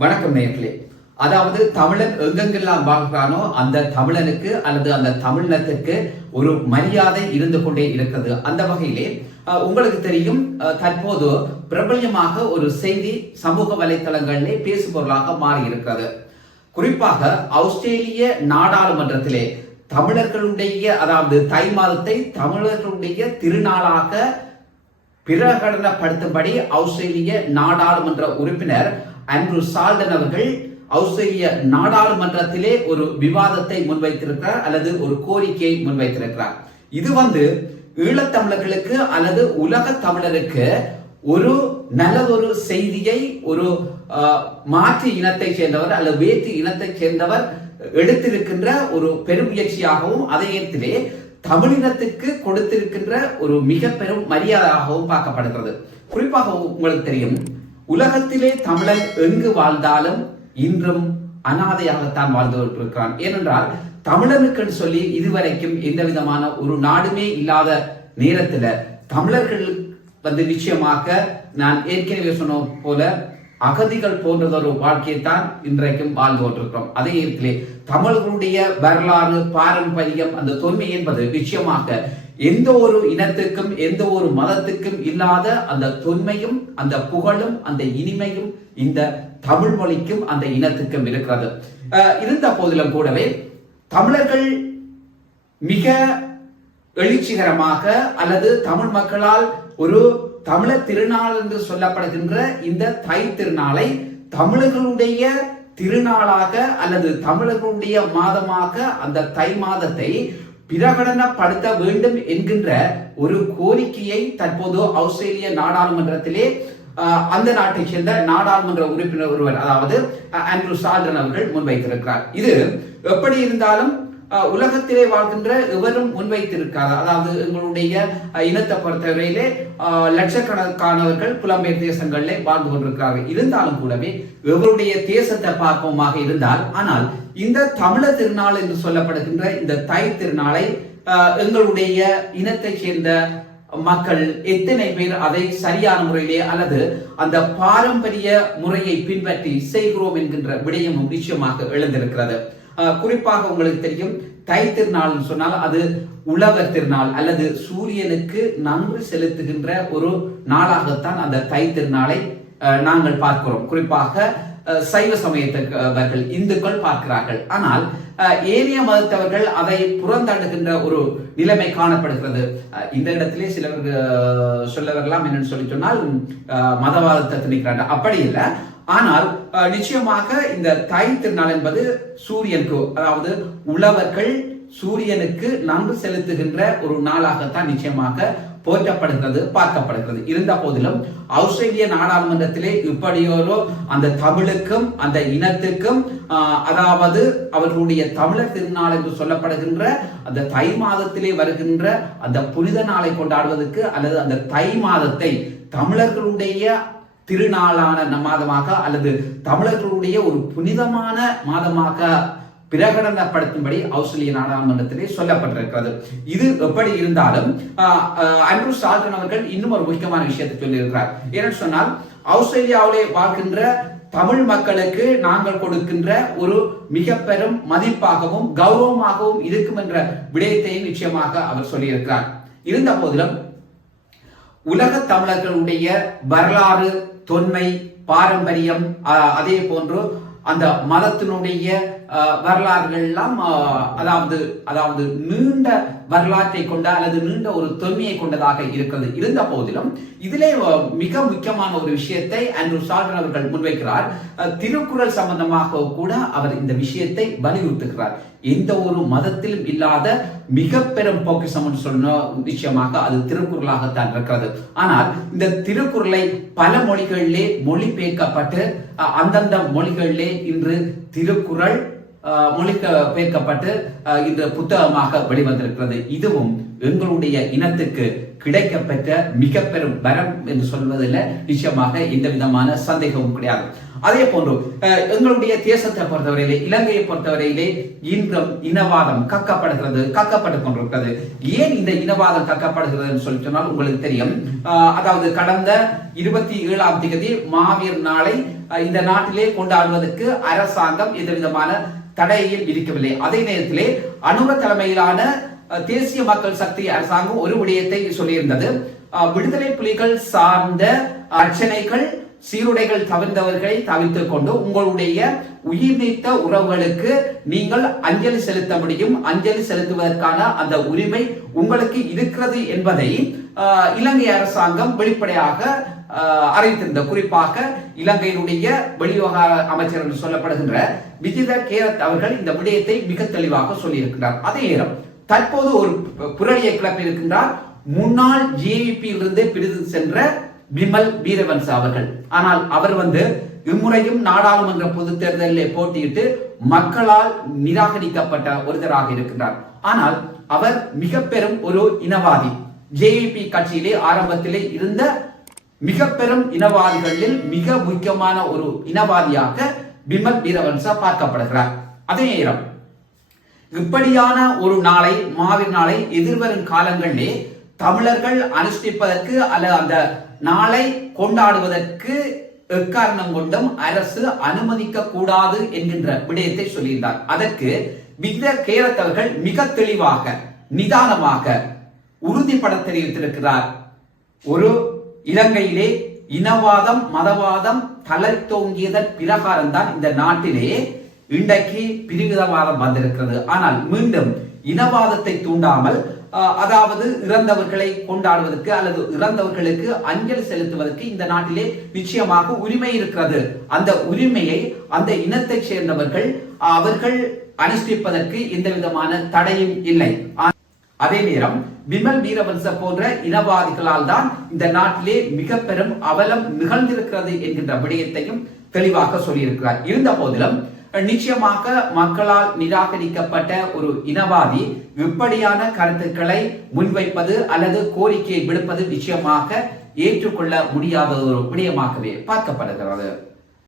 வணக்கம் நேயர்களே. அதாவது தமிழன் எங்கெங்கெல்லாம் வாழ்கிறானோ அந்த தமிழனுக்கு அல்லது அந்த தமிழினத்திற்கு ஒரு மரியாதை இருந்து கொண்டே இருக்கிறது. அந்த வகையிலே உங்களுக்கு தெரியும், தற்போது பிரபல்யமாக ஒரு செய்தி சமூக வலைத்தளங்களிலே பேசுபொருளாக மாறி இருக்கிறது. குறிப்பாக ஆஸ்திரேலிய நாடாளுமன்றத்திலே தமிழர்களுடைய அதாவது தை மாதத்தை தமிழர்களுடைய திருநாளாக பிரகடனப்படுத்தும்படி ஆஸ்திரேலிய நாடாளுமன்ற உறுப்பினர் ஆண்ட்ரூ சால்டன் அவர்கள் ஆஸ்திரேலிய நாடாளுமன்றத்திலே ஒரு விவாதத்தை முன்வைத்திருக்கிறார் அல்லது ஒரு கோரிக்கையை முன்வைத்திருக்கிறார். இது ஈழத்தமிழர்களுக்கு அல்லது உலக தமிழருக்கு ஒரு நல்லதொரு செய்தியை ஒரு மாற்று இனத்தை சேர்ந்தவர் அல்லது வேற்று இனத்தை சேர்ந்தவர் எடுத்திருக்கின்ற ஒரு பெருமுயற்சியாகவும் அதே இடத்திலே தமிழினத்துக்கு கொடுத்திருக்கின்ற ஒரு மிக பெரும் மரியாதையாகவும் பார்க்கப்படுகிறது. குறிப்பாக உங்களுக்கு தெரியும், உலகத்திலே தமிழன் எங்கு வாழ்ந்தாலும் இன்றும் அனாதையாகத்தான் வாழ்ந்து கொண்டிருக்கிறான். ஏனென்றால் தமிழனுக்கு சொல்லி இதுவரைக்கும் எந்த விதமான ஒரு நாடுமே இல்லாத நேரத்தில் தமிழர்கள் நிச்சயமாக நான் ஏற்கனவே சொன்ன போல அகதிகள் போன்றதொரு வாழ்க்கையைத்தான் இன்றைக்கும் வாழ்ந்து கொண்டிருக்கிறோம். அதே நேரத்திலே தமிழர்களுடைய வரலாறு பாரம்பரியம் அந்த தொன்மை என்பது நிச்சயமாக எந்த ஒரு இனத்துக்கும் எந்த ஒரு மதத்துக்கும் இல்லாத அந்த தொன்மையும் அந்த புகழும் அந்த இனிமையும் இந்த தமிழ் மொழிக்கும் அந்த இனத்துக்கும் இருக்கிறது. இருந்த போதிலும் கூடவே தமிழர்கள் மிக எழுச்சிகரமாக அல்லது தமிழ் மக்களால் ஒரு தமிழர் திருநாள் என்று சொல்லப்படுகின்ற இந்த தை திருநாளை தமிழர்களுடைய திருநாளாக அல்லது தமிழர்களுடைய மாதமாக அந்த தை மாதத்தை பிரகடனப்படுத்த வேண்டும் என்கின்ற ஒரு கோரிக்கையை தற்போது ஆஸ்திரேலிய நாடாளுமன்றத்திலே அந்த நாட்டை சேர்ந்த நாடாளுமன்ற உறுப்பினர் ஒருவர் அதாவது ஆண்ட்ரூ சால்டன் அவர்கள் முன்வைத்திருக்கிறார். இது எப்படி இருந்தாலும் உலகத்திலே வாழ்கின்ற எவரும் முன்வைத்திருக்காது. அதாவது எங்களுடைய இனத்தை பொறுத்தவரையிலே லட்சக்கணக்கானவர்கள் புலம்பெயர் தேசங்களிலே வாழ்ந்து கொண்டிருக்கிறார்கள். இருந்தாலும் கூடவே எவருடைய தேசத்தை பார்ப்போமாக இருந்தால், ஆனால் இந்த தமிழர் திருநாள் என்று சொல்லப்படுகின்ற இந்த தை திருநாளை எங்களுடைய இனத்தை சேர்ந்த மக்கள் எத்தனை பேர் அதை சரியான முறையிலே அல்லது அந்த பாரம்பரிய முறையை பின்பற்றி செய்கிறோம் என்கின்ற விடயமும் நிச்சயமாக எழுந்திருக்கிறது. குறிப்பாக உங்களுக்கு தெரியும், தை திருநாள் சொன்னால் அது உழவர் திருநாள் அல்லது சூரியனுக்கு நன்றி செலுத்துகின்ற ஒரு நாளாகத்தான் அந்த தை திருநாளை நாங்கள் பார்க்கிறோம். குறிப்பாக சைவ சமயத்தவர்கள் இந்துக்கள் பார்க்கிறார்கள். ஆனால் ஏனைய மதத்தவர்கள் அதை புறந்தடுகின்ற ஒரு நிலைமை காணப்படுகிறது. இந்த இடத்திலே சிலர் சொல்ல வரலாம் என்னன்னு சொல்லி சொன்னால் மதவாதத்தை திணிக்கிறார்கள். அப்படி இல்லை. ஆனால் நிச்சயமாக இந்த தை திருநாள் என்பது சூரியனுக்கு அதாவது உழவர்கள் சூரியனுக்கு நன்றி செலுத்துகின்ற ஒரு நாளாகத்தான் நிச்சயமாக போற்றப்படுகிறது பார்க்கப்படுகிறது. இருந்த போதிலும் ஆஸ்திரேலிய நாடாளுமன்றத்திலே இப்படியோரோ அந்த தமிழுக்கும் அந்த இனத்துக்கும் அதாவது அவர்களுடைய தமிழர் திருநாள் என்று சொல்லப்படுகின்ற அந்த தை மாதத்திலே வருகின்ற அந்த புனித நாளை கொண்டாடுவதற்கு அல்லது அந்த தை மாதத்தை தமிழர்களுடைய திருநாளான மாதமாக அல்லது தமிழர்களுடைய ஒரு புனிதமான மாதமாக பிரகடனப்படுத்தும்படி ஆஸ்திரேலிய நாடாளுமன்றத்திலே சொல்லப்பட்டிருக்கிறது. இது எப்படி இருந்தாலும் ஆண்ட்ரூ சால்டன் அவர்கள் இன்னும் ஒரு முக்கியமான விஷயத்தை சொல்லியிருக்கிறார். ஏன்னு சொன்னால், ஆஸ்திரேலியாவிலே வாழ்கின்ற தமிழ் மக்களுக்கு நாங்கள் கொடுக்கின்ற ஒரு மிக பெரும் மதிப்பாகவும் கௌரவமாகவும் இருக்கும் என்ற விடயத்தையும் நிச்சயமாக அவர் சொல்லியிருக்கிறார். இருந்த போதிலும் உலக தமிழர்களுடைய வரலாறு தொன்மை பாரம்பரியம் அதே போன்று அந்த மதத்தினுடைய வரலாறுகள் எல்லாம் அதாவது நீண்ட வரலாற்றை கொண்ட அல்லது நீண்ட ஒரு தொன்மையை கொண்டதாக இருக்கிறது. இருந்த போதிலும் இதிலே மிக முக்கியமான ஒரு விஷயத்தை ஆண்ட்ரூ சால்டன் அவர்கள் முன்வைக்கிறார். திருக்குறள் சம்பந்தமாக கூட அவர் இந்த விஷயத்தை வலியுறுத்துகிறார். எந்த ஒரு மதத்திலும் இல்லாத மிக பெரும் பொக்கிஷம் என்று சொன்ன நிச்சயமாக அது திருக்குறளாகத்தான் இருக்கிறது. ஆனால் இந்த திருக்குறளை பல மொழிகளிலே மொழிபெயர்க்கப்பட்டு அந்தந்த மொழிகளிலே இன்று திருக்குறள் மொழிபெயர்க்கப்பட்டு இந்த புத்தகமாக வெளிவந்திருக்கிறது. இதுவும் எங்களுடைய இனத்துக்கு கிடைக்கப்பெற்ற மிக பெரும் வரம் என்று சொல்வதில் நிச்சயமாக எந்த விதமான சந்தேகமும் கிடையாது. அதே போன்று எங்களுடைய தேசத்தை பொறுத்தவரையிலே இலங்கையை பொறுத்தவரையிலே இன்றும் இனவாதம் கக்கப்பட்டு கொண்டிருக்கிறது. ஏன் இந்த இனவாதம் கக்கப்படுகிறது சொல்லி சொன்னால் உங்களுக்கு தெரியும். அதாவது கடந்த 27ஆம் தேதி மாவீர் நாளை இந்த நாட்டிலே கொண்டாடுவதற்கு அரசாங்கம் எந்த விதமான தடையையும் விதிக்கவில்லை. அதே நேரத்திலே அனுர தலைமையிலான தேசிய மக்கள் சக்தி அரசாங்கம் ஒரு விடயத்தை சொல்லியிருந்தது. விடுதலை புலிகள் சார்ந்த அர்ச்சனைகள் சீருடைகள் தவிர்த்தவர்களை தவிர்த்துக் கொண்டு உங்களுடைய உயிர் நீத்த உறவுகளுக்கு நீங்கள் அஞ்சலி செலுத்த முடியும். அஞ்சலி செலுத்துவதற்கான அந்த உரிமை உங்களுக்கு இருக்கிறது என்பதை இலங்கை அரசாங்கம் வெளிப்படையாக அறிவித்திருந்த. குறிப்பாக இலங்கையினுடைய வெளிவிவகார அமைச்சர் என்று சொல்லப்படுகின்ற விஜித கேரத் அவர்கள் இந்த விடயத்தை மிக தெளிவாக சொல்லியிருக்கிறார். அதே நேரம் தற்போது ஒரு புரளியை கிளப்பி இருக்கின்றார் முன்னாள் ஜேவிபியிலிருந்து பிரிந்து சென்ற விமல் வீரவன்ச அவர்கள். ஆனால் அவர் இம்முறையும் நாடாளுமன்ற பொது தேர்தலில் போட்டியிட்டு மக்களால் நிராகரிக்கப்பட்ட ஒருத்தராக இருக்கின்றார். ஆனால் அவர் மிக பெரும் ஒரு இனவாதி. ஜேவிபி கட்சியிலே ஆரம்பத்திலே இருந்த மிக பெரும் இனவாதிகளில் மிக முக்கியமான ஒரு இனவாதியாக விமல் வீரவன்ச பார்க்கப்படுகிறார். அதே நேரம் இப்படியான ஒரு நாளை மாவீர் நாளை எதிர்வரும் காலங்களிலே தமிழர்கள் அனுஷ்டிப்பதற்கு அல்லது அந்த நாளை கொண்டாடுவதற்கு எக்காரணம் கொண்டும் அரசு அனுமதிக்க கூடாது என்கின்ற விடயத்தை சொல்லியிருந்தார். அதற்கு விஜித கேரத் அவர்கள் மிக தெளிவாக நிதானமாக உறுதிப்பட தெரிவித்திருக்கிறார். ஒரு இலங்கையிலே இனவாதம் மதவாதம் தழைத்தோங்கியதன் பிரகாரம் தான் இந்த நாட்டிலே இன்றைக்கு பிரிவிதவாதம் வந்திருக்கிறது. ஆனால் மீண்டும் இனவாதத்தை தூண்டாமல், அதாவது இறந்தவர்களை கொண்டாடுவதற்கு அல்லது இறந்தவர்களுக்கு அஞ்சலி செலுத்துவதற்கு இந்த நாட்டிலே நிச்சயமாக உரிமை இருக்கிறது. அந்த உரிமையை அந்த இனத்தை சேர்ந்தவர்கள் அவர்கள் அனுஷ்டிப்பதற்கு எந்த விதமான தடையும் இல்லை. அதே நேரம் விமல் வீரவன்ச போன்ற இனவாதிகளால் தான் இந்த நாட்டிலே மிக பெரும் அவலம் நிகழ்ந்திருக்கிறது என்கின்ற விடயத்தையும் தெளிவாக சொல்லியிருக்கிறார். இருந்த போதிலும் நிச்சயமாக மக்களால் நிராகரிக்கப்பட்ட ஒரு இனவாதி இப்படியான கருத்துக்களை முன்வைப்பது அல்லது கோரிக்கையை விடுப்பது நிச்சயமாக ஏற்றுக்கொள்ள முடியாத ஒரு விடயமாகவே பார்க்கப்படுகிறது.